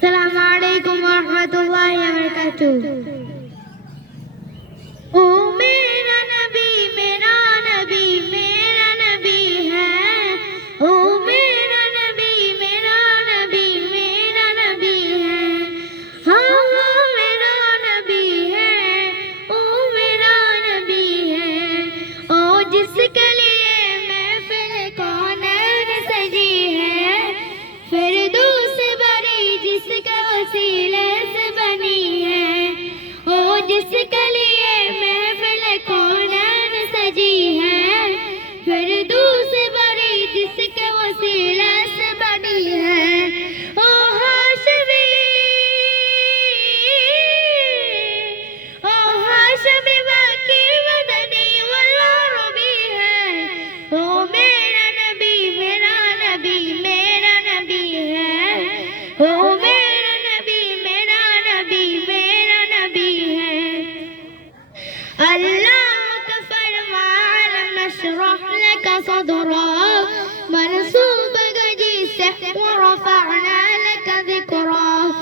السلام علیکم ورحمۃ اللہ وبرکاتہ۔ او میرا نبی میرا نبی میرا نبی ہے، او میرا نبی میرا نبی میرا نبی ہے، ہاں ہاں میرا نبی ہے، او میرا نبی ہے، او جس کے لیے محفل کونین سجی ہے، فردوس بری جس کے وسیلے سے بنی ہے، او جس کے لیے محفل کونین سجی ہے، فردوس بری جس کے وسیلے سے بنی ہے، او ہاشمی باقی مدنی والعربی ہے، او میرا نبی میرا نبی میرا نبی ہے، او میرا نبی میرا نبی میرا نبی ہے۔ اللہ کا فرمان نشرح لك صدرك منصوب گجی سے ورفعنا لك ذکرك،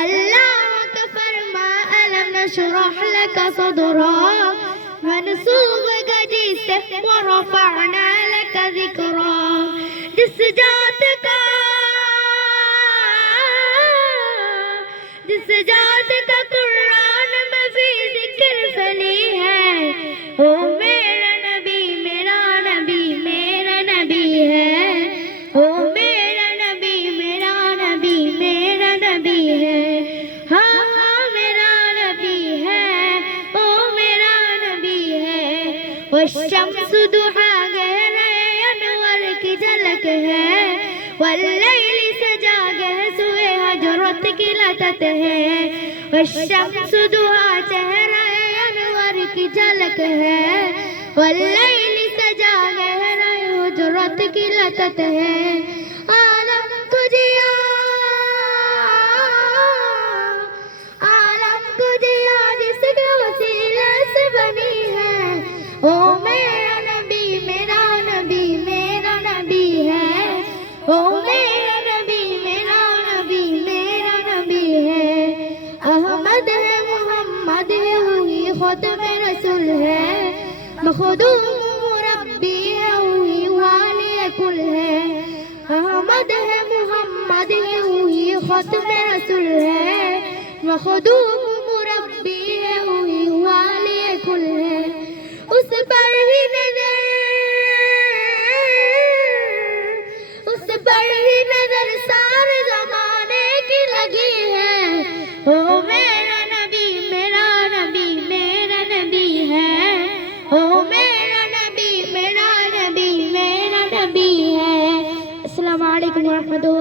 اللہ کا فرمان علم نشرح لك صدرك منصوب گجی سے ورفعنا لك ذکرك، جس ذات کا قرآن میں فی ذکر فلی ہے، او میرا نبی میرا نبی میرا نبی ہے، او میرا نبی میرا نبی میرا نبی ہے، ہاں ہاں میرا نبی ہے، او میرا نبی ہے، والشمس ضحیٰ گہرے انور کی جھلک ہے، واللیل سجا گہسوئے حجرت کی لطت ہے، والشمس ضحیٰ چہرہ انور کی جھلک ہے، واللیل سجا گہرہ حجرت کی لطت ہے، عالم کو جیا جس کے وسیلے سے بنی ہے، او میرا نبی میرا نبی میرا نبی ہے، او میرا نبی میرا نبی میرا نبی ہے، احمد ہے محمد ہے وہی ختم رسول ہے، مخدوم مربی ہے وہی والی کل ہے، احمد ہے محمد ہے وہی ختم رسول ہے، مخدوم مربی ہے وہی والی کل ہے، اس پر ہی نظر سارے زمانے کی لگی ہے، او میرا نبی میرا نبی میرا نبی ہے، او میرا نبی میرا نبی میرا نبی ہے۔ السلام علیکم ورحمۃ اللہ۔